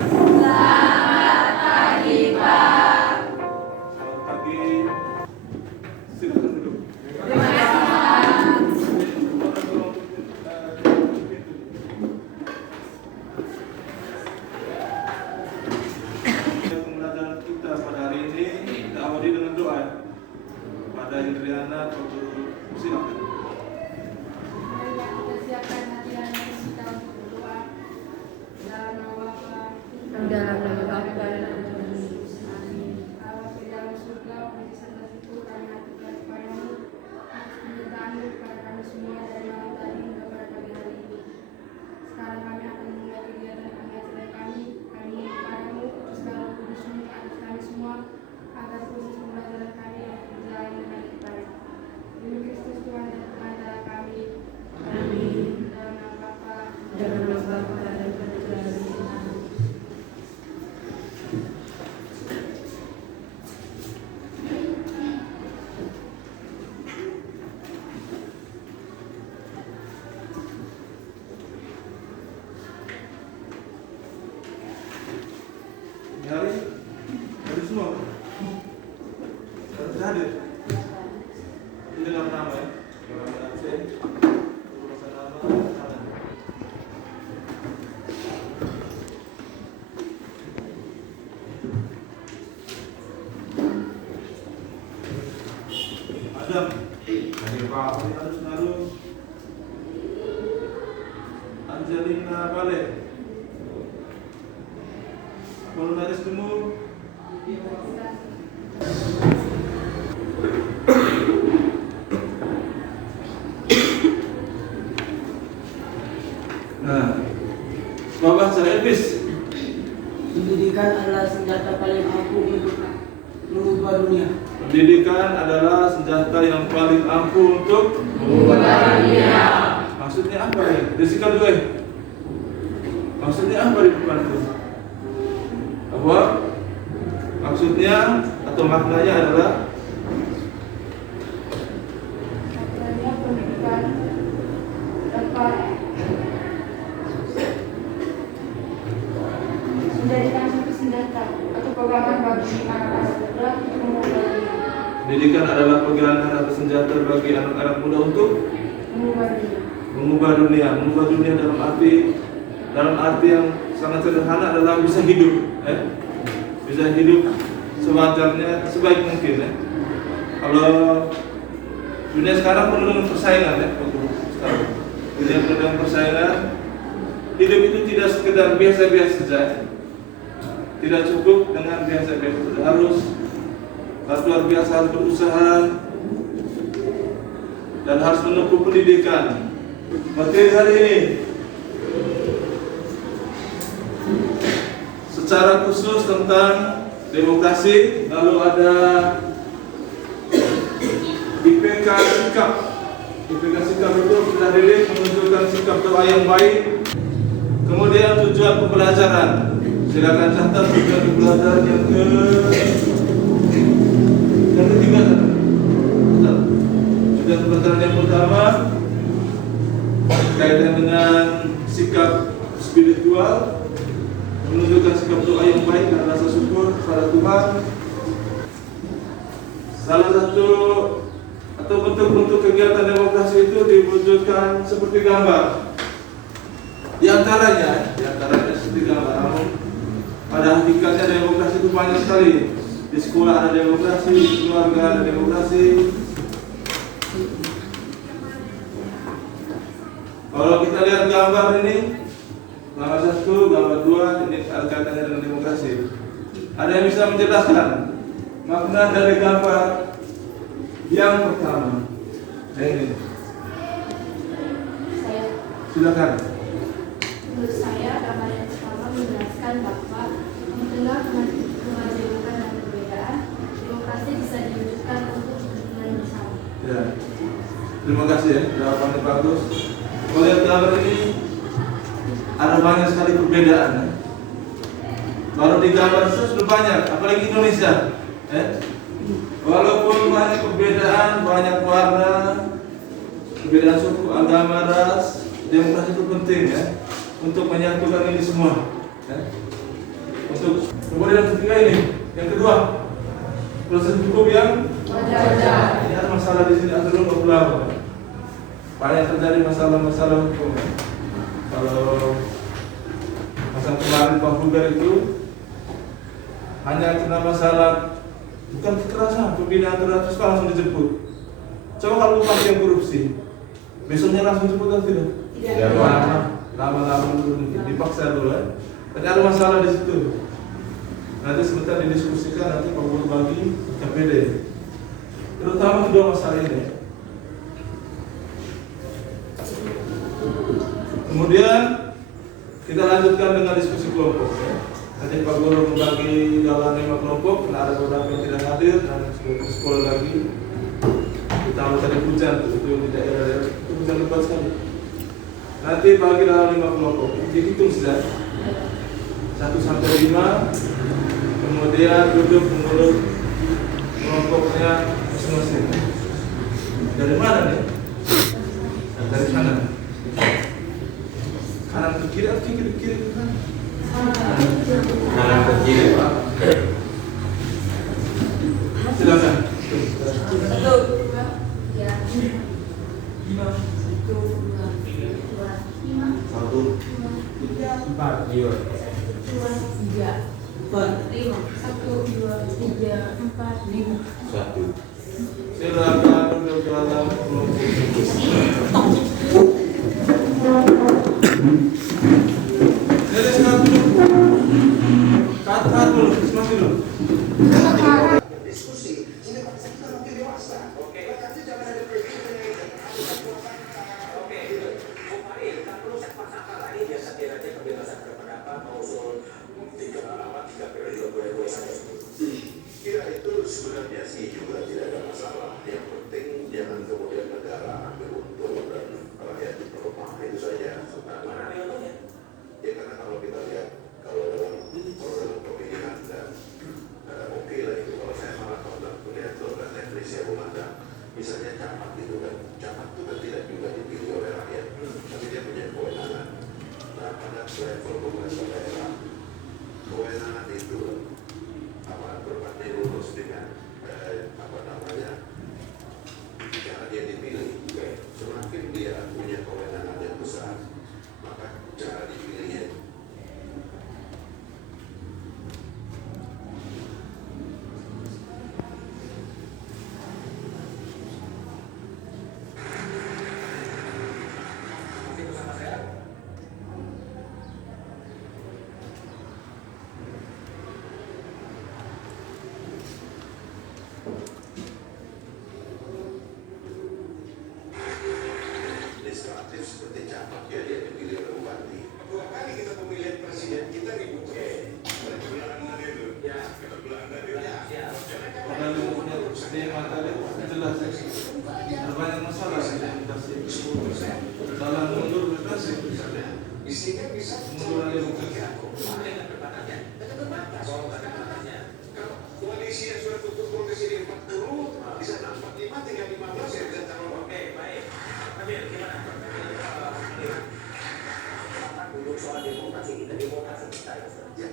Selamat pagi, Pak. Selamat pagi. Silakan duduk. Terima kasih, Pak. Pembelajaran kita pada hari ini diawali dengan doa pada Indriana. Silakan. Marilah kita siapkan hati dan hati kita untuk berdoa. Dalam nama Bapa, Dalam nama Bapa dan Putra dan Roh Kudus. Amin. Allah di dalam surga, puji serta syukur kami haturkan kepadamu atas penyertaan-Mu kepada kami semua dari malam tadi hingga pada pagi hari ini. Sekarang kami akan memulai kegiatan pengajaran kami. Kami mohon kepadamu, utuskan Roh Kudus-Mu atas kami semua, agar proses pembelajaran kami dapat berjalan dengan baik. Demi Kristus Tuhan dan pengantara kami. Amin. Dalam nama Bapa, Dalam nama Bapa dan Putra dan Roh Kudus. Hari semua harus hadir. Ini dengan nama ya. Orang absen, urusan nama, tangan. Adam, hadir Pak. Harus naruh. Angelina Bale. Voluntaris Timur. Nah, Bapak saya Elvis. Pendidikan adalah senjata paling ampuh untuk mengubah dunia. Pendidikan adalah senjata yang paling ampuh untuk Mengubah dunia. Maksudnya apa ya? Jessica dulu. Maksudnya apa di depan itu? Bahwa maksudnya atau maknanya adalah katanya pendidikan dapat menjadikan suatu senjata atau pegangan bagi anak-anak muda untuk mengubah dunia. pendidikan adalah pegangan atau senjata bagi anak-anak muda untuk Mengubah dunia. mengubah dunia. Mengubah dunia dalam arti yang sangat sederhana adalah bisa hidup, bisa hidup sewajarnya, sebaik mungkin. Kalau dunia sekarang penuh dengan persaingan, sekarang dunia penuh dengan persaingan. Hidup itu tidak sekedar biasa-biasa saja, tidak cukup dengan biasa-biasa saja. Harus luar biasa, harus berusaha dan harus menempuh pendidikan. Materi hari ini secara khusus tentang demokrasi, lalu ada IPK sikap. IPK sikap itu kita didik menunjukkan sikap doa yang baik. Kemudian tujuan pembelajaran, silakan catat tujuan pembelajaran yang ketiga. Tujuan pembelajaran yang pertama kaitan dengan sikap spiritual, menunjukkan sikap doa yang baik dan rasa syukur kepada Tuhan. Salah satu atau bentuk-bentuk kegiatan demokrasi itu diwujudkan seperti gambar. Di antaranya seperti gambar. Namun pada hakikatnya demokrasi itu banyak sekali. Di sekolah ada demokrasi, di keluarga ada demokrasi. Kalau kita lihat gambar ini, gambar 1, gambar 2, ini kaitannya dengan demokrasi. Ada yang bisa menjelaskan makna dari gambar yang pertama? Ini. Saya, Silakan. menurut saya, gambar yang pertama menjelaskan bahwa di tengah kemajemukan dan perbedaan, demokrasi bisa diwujudkan untuk kepentingan bersama. Ya. Terima kasih ya, jawabannya bagus. Kalau lihat gambar ini ada banyak sekali perbedaan. Baru di gambar itu sudah banyak, apalagi Indonesia. Walaupun banyak perbedaan, banyak warna, perbedaan suku, agama, ras, demokrasi itu penting ya untuk menyatukan ini semua. Untuk kemudian yang ketiga ini, yang kedua, proses hukum yang wajar. ini ada masalah di sini aturan populer. Banyak terjadi masalah-masalah hukum. Kalau masalah kemarin Pak Huber itu hanya kena masalah bukan kekerasan, pembinaan terhadap siswa langsung dijemput. Coba kalau bupati yang korupsi, besoknya langsung jemput atau tidak? Tidak. Lama-lama dulu dipaksa dulu ya. Tapi ada masalah di situ. Nanti sebentar didiskusikan nanti Pak Guru bagi KPD. Terutama kedua masalah ini. Kemudian kita lanjutkan dengan diskusi kelompok. Ya. Nanti Pak Guru membagi dalam 5 kelompok. Karena ada beberapa yang tidak hadir dan sudah ke sekolah lagi. Ditambah tadi hujan itu di daerah itu hujan lebat sekali. Nanti bagi dalam 5 kelompok. Dihitung saja 1 sampai 5. Kemudian duduk menurut kelompoknya masing-masing. Dari mana nih? Dari kanan. Kanan ke kiri atau kiri ke kiri ke kanan? Kanan ke kiri, Pak. Silakan. 1, 2, 3, 4, 5. Silakan duduk dalam kelompok. Jadi sekarang dulu. Kata dulu, masih dulu. Diskusi, sehingga bangsa kita makin dewasa. Oke. Nanti jangan ada presiden. Oke. Mari kita perlu sepak-sepak lagi biasa kiranya kebebasan berpendapat mausul 3 periode boleh kira itu sebenarnya sih juga tidak ada masalah. Yang penting jangan kemudian negara ambil untung dan rakyat diperlemah, itu saja. Mana realnya? Ya karena kalau kita lihat kalau dalam pemilihan dan oke lah itu kalau saya malah kalau melihat program Netflix ya ada misalnya camat gitu kan, camat itu kan tidak juga dipilih oleh rakyat, tapi dia punya kewenangan. Nah pada level pemerintah daerah kewenangan itu berbanding lurus dengan cara dia dipilih. Semakin dia punya kewenangan yang besar, maka cara dipilihnya seperti camat ya dia dipilih oleh bupati. 2 kali kita pemilihan presiden kita ribut. Belanda itu. Ya, Belanda itu. Ya. Kalau punya di materi jelas banyak masalah dalam mundur prestasi Isinya bisa mundur demokrasi. Kalau koalisi yang sudah kumpul ke sini 40, di sana 45 tinggal 15 ya bisa calon. Oke, baik. Ambil gimana? Duduk soal demokrasi kita ya.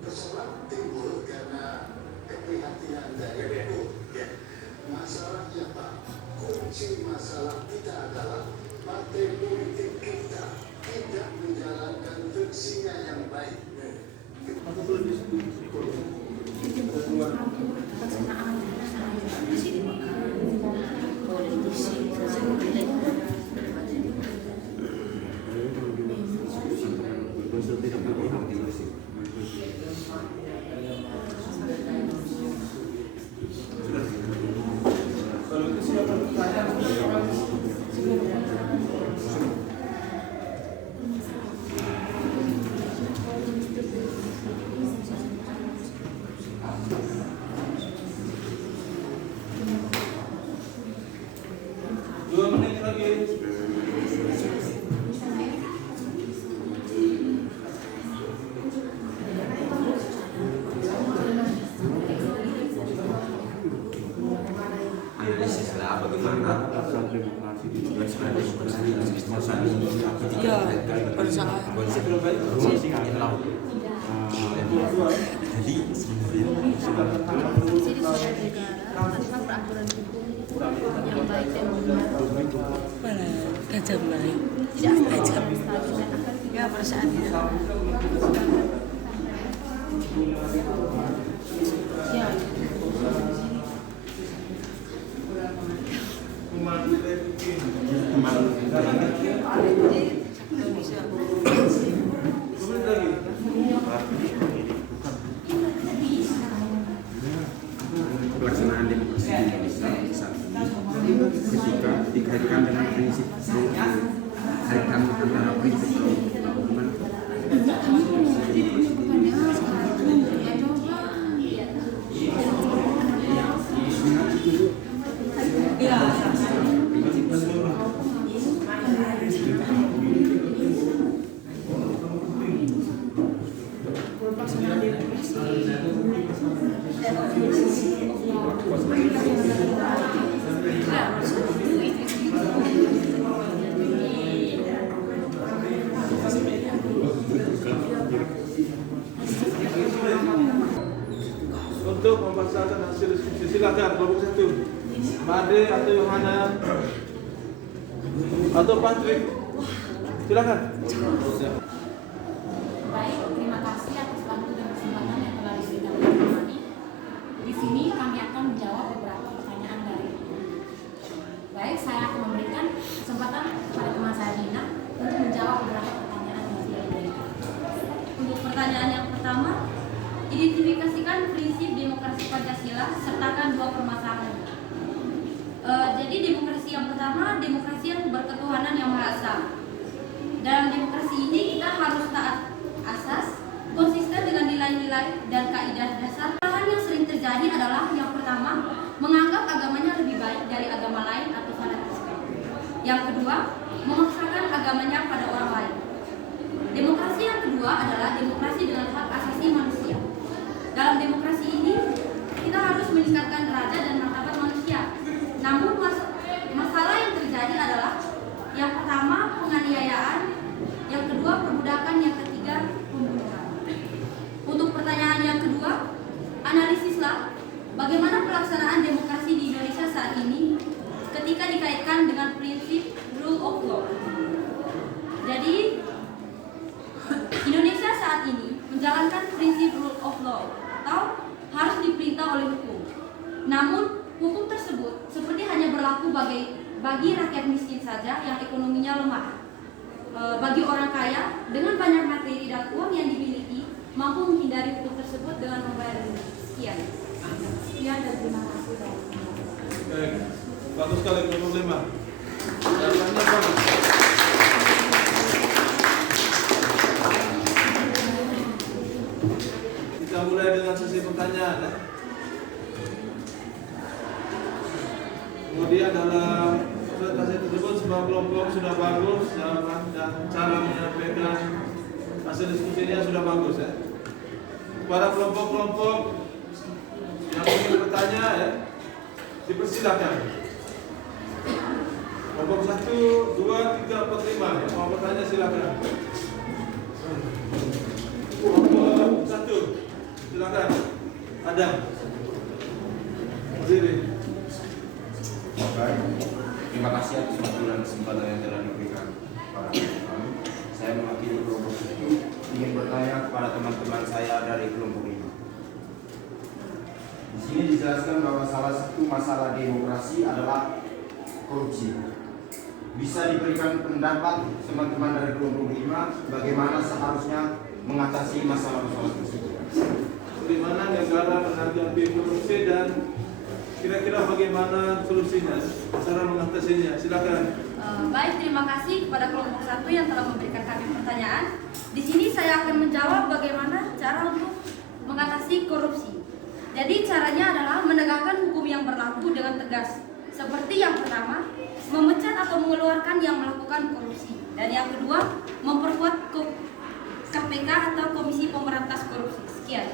Persoalan timbul karena keprihatinan dari PBNU. Ya. Masalahnya Pak, kunci masalah kita adalah partai politik kita tidak menjalankan fungsinya yang baik. Kalau itu siapa bertanya? Iya, berusaha. Jadi sebenarnya Di sini sudah negara tanpa peraturan hukum yang baik dan benar. Tajam lagi. Tidak tajam lagi dan akan juga pada saatnya. Ya. Pelaksanaan demokrasi di Indonesia saat ini ketika dikaitkan dengan prinsip kaitan antara prinsip hukuman Untuk membacakan hasil diskusi, silakan kelompok 1. Made atau Yohana atau Patrick, silakan. Baik, terima kasih atas waktu dan kesempatan yang telah diberikan kepada kami. Di sini kami akan menjawab beberapa pertanyaan dari. Baik, saya akan memberikan kesempatan kepada teman saya Nina untuk menjawab beberapa pertanyaan yang sudah diberikan. Untuk pertanyaan yang pertama, identifikasikan prinsip demokrasi Pancasila sertakan 2 permasalahan. Jadi demokrasi yang pertama, demokrasi yang berketuhanan yang Maha Esa. Dalam demokrasi ini kita harus taat asas, konsisten dengan nilai-nilai dan kaidah dasar. Hal yang sering terjadi adalah yang pertama, menganggap agamanya lebih baik dari agama lain atau fanatisme. Yang kedua, memaksakan agamanya pada orang lain. Demokrasi yang kedua adalah demokrasi dengan hak asasi manusia. Dalam demokrasi ini, kita harus meningkatkan derajat dan martabat manusia. Namun masalah yang terjadi adalah yang pertama penganiayaan, yang kedua perbudakan, yang ketiga pembunuhan. Untuk pertanyaan yang kedua, analisislah bagaimana pelaksanaan demokrasi di Indonesia saat ini ketika dikaitkan dengan prinsip rule of law. Jadi Indonesia saat ini menjalankan prinsip rule of law atau harus diperintah oleh hukum. Namun hukum tersebut seperti hanya berlaku bagi rakyat miskin saja yang ekonominya lemah. Bagi orang kaya dengan banyak materi dan uang yang dimiliki mampu menghindari hukum tersebut dengan membayar denda. Sekian. Sekian dan terima kasih. Baik, bagus sekali kelompok 5. Jawabannya bagus. Kita mulai dengan sesi pertanyaan. Kemudian dalam presentasi tersebut semua kelompok sudah bagus jawaban dan cara menyampaikan hasil diskusinya sudah bagus ya. Para kelompok-kelompok yang ingin bertanya ya, dipersilakan. Kelompok 1, 2, 3, 4, 5 ya, mau bertanya silakan. Kelompok 1, silakan. Adam. Berdiri. Baik, terima kasih atas waktu dan kesempatan yang telah diberikan kepada kami. Saya mewakili kelompok itu ingin bertanya kepada teman-teman saya dari kelompok ini. Di sini dijelaskan bahwa salah satu masalah demokrasi adalah korupsi. Bisa diberikan pendapat teman-teman dari kelompok 5 bagaimana seharusnya mengatasi masalah-masalah tersebut. Bagaimana negara menanggapi korupsi dan kira-kira bagaimana solusinya, cara mengatasinya? Silakan. Baik, terima kasih kepada kelompok 1 yang telah memberikan kami pertanyaan. Di sini saya akan menjawab bagaimana cara untuk mengatasi korupsi. Jadi caranya adalah menegakkan hukum yang berlaku dengan tegas. Seperti yang pertama, memecat atau mengeluarkan yang melakukan korupsi. Dan yang kedua, memperkuat KPK atau Komisi Pemberantas Korupsi. Sekian.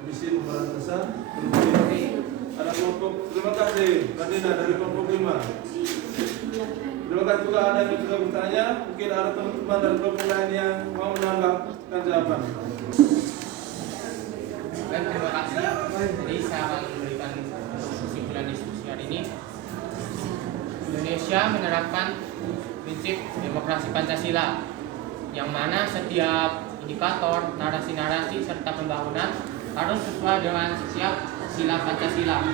Komisi Pemberantasan Korupsi. Ada kelompok, terima kasih Mbak Nina dari kelompok 5. Terima kasih juga ada yang sudah bertanya. Mungkin ada teman-teman dari kelompok lain yang mau menambahkan jawaban. Baik, terima kasih. Jadi saya akan memberikan kesimpulan diskusi hari ini. Indonesia menerapkan prinsip demokrasi Pancasila, yang mana setiap indikator, narasi-narasi, serta pembangunan harus sesuai dengan setiap sila Pancasila.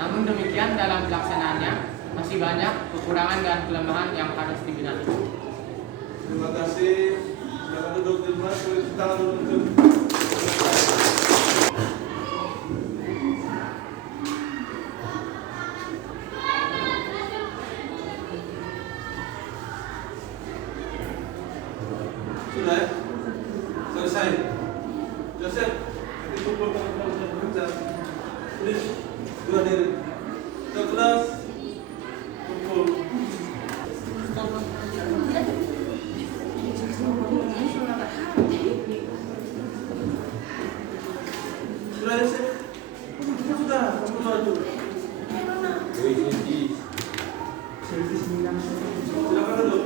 Namun demikian, dalam pelaksanaannya masih banyak kekurangan dan kelemahan yang harus dibenahi. Terima kasih. Silakan duduk di rumah, boleh tangan dulu untuk. Sudah ya? Selesai. Joseph, nanti kumpul teman-teman sudah bekerja. Please, dua diri. Ke kelas, kumpul. Sudah ya, Seth? Sudah, kamu baju. Silakan duduk.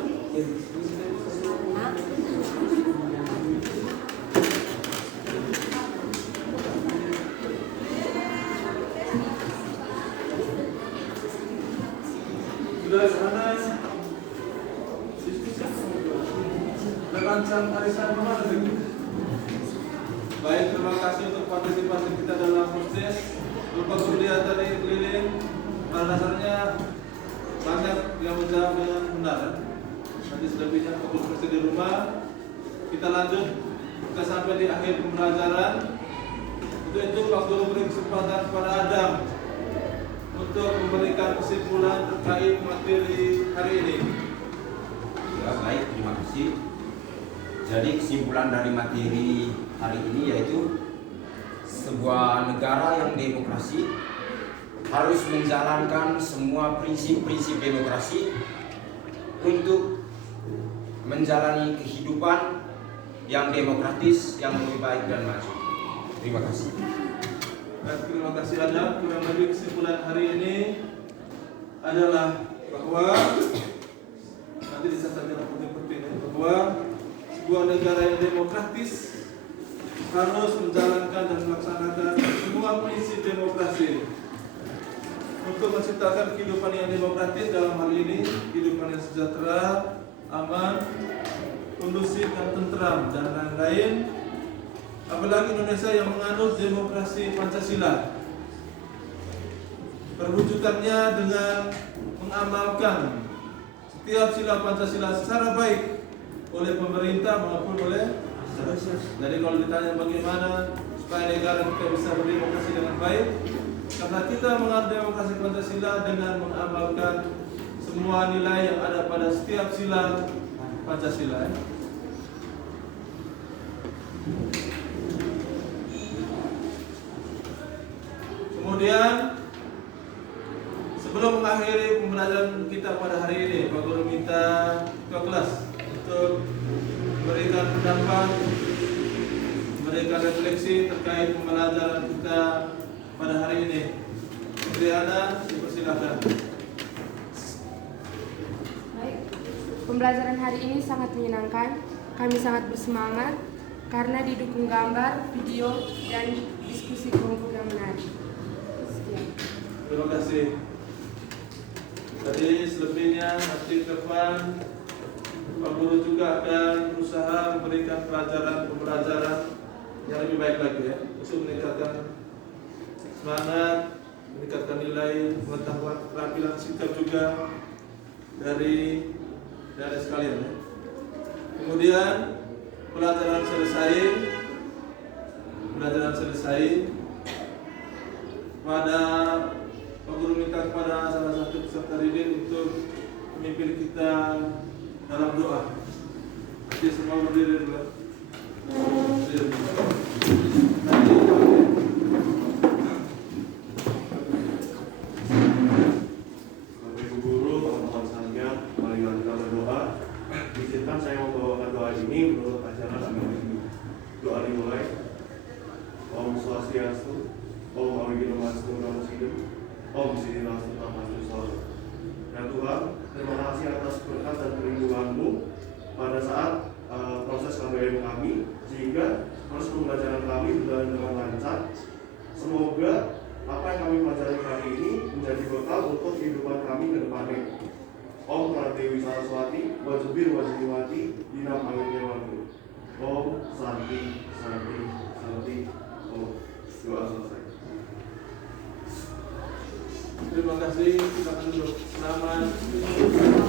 Sudah sana diskusi merancang arisan kemana lagi? Baik, terima kasih untuk partisipasi kita dalam proses berupa kuliah tadi keliling. Pada dasarnya banyak yang menjawab dengan benar. Nanti selebihnya fokus di rumah. Kita lanjut, kita sampai di akhir pembelajaran. Untuk itu waktu memberi kesempatan kepada Adam untuk memberikan kesimpulan terkait materi hari ini. Ya, baik, terima kasih. Jadi kesimpulan dari materi hari ini yaitu sebuah negara yang demokrasi harus menjalankan semua prinsip-prinsip demokrasi untuk menjalani kehidupan yang demokratis, yang lebih baik dan maju. Terima kasih. Terima kasih Adam. Kurang lebih kesimpulan hari ini adalah bahwa nanti dicatat dalam penting-penting bahwa sebuah negara yang demokratis harus menjalankan dan melaksanakan semua prinsip demokrasi untuk menciptakan kehidupan yang demokratis, dalam hal ini kehidupan yang sejahtera, aman, kondusif dan tentram dan lain-lain. Apalagi Indonesia yang menganut demokrasi Pancasila, perwujudannya dengan mengamalkan setiap sila Pancasila secara baik oleh pemerintah maupun oleh masyarakat. Jadi kalau ditanya bagaimana supaya negara kita bisa berdemokrasi dengan baik, karena kita menganut demokrasi Pancasila dengan mengamalkan semua nilai yang ada pada setiap sila Pancasila. Kemudian sebelum mengakhiri pembelajaran kita pada hari ini, Pak Guru minta ke kelas untuk memberikan pendapat, memberikan refleksi terkait pembelajaran kita pada hari ini. Triana, dipersilakan. Baik, pembelajaran hari ini sangat menyenangkan. Kami sangat bersemangat karena didukung gambar, video, dan diskusi kelompok yang menarik. Sekian. Terima kasih. Tadi selebihnya nanti ke depan Pak Guru juga akan berusaha memberikan pembelajaran yang lebih baik lagi ya, untuk meningkatkan semangat, meningkatkan nilai pengetahuan, keterampilan sikap juga dari sekalian ya. Kemudian pembelajaran selesai pada Pak Guru minta kepada salah satu peserta didik untuk memimpin kita dalam doa. Jadi semua berdiri dulu. Bapak Ibu Guru, teman-teman sekalian, marilah kita berdoa. Izinkan saya membawakan doa ini menurut ajaran agama Hindu. Doa dimulai. Om Swastiastu, Om Awiginamastu Namo Buddhaya, Om Siddhinastu Namastu Salam. Ya Tuhan, terima kasih atas berkat dan perlindungan-Mu pada saat proses KBM kami, sehingga Terus pembelajaran kami berjalan dengan lancar. Semoga apa yang kami pelajari kali ini menjadi bekal untuk kehidupan kami ke depannya. Om Pradewi Saraswati, Wajibir Wajibiwati, Dina Panggilwati. Om Santi, Santi, Santi. Om. Doa selesai. Terima kasih, kita akan duduk. Selamat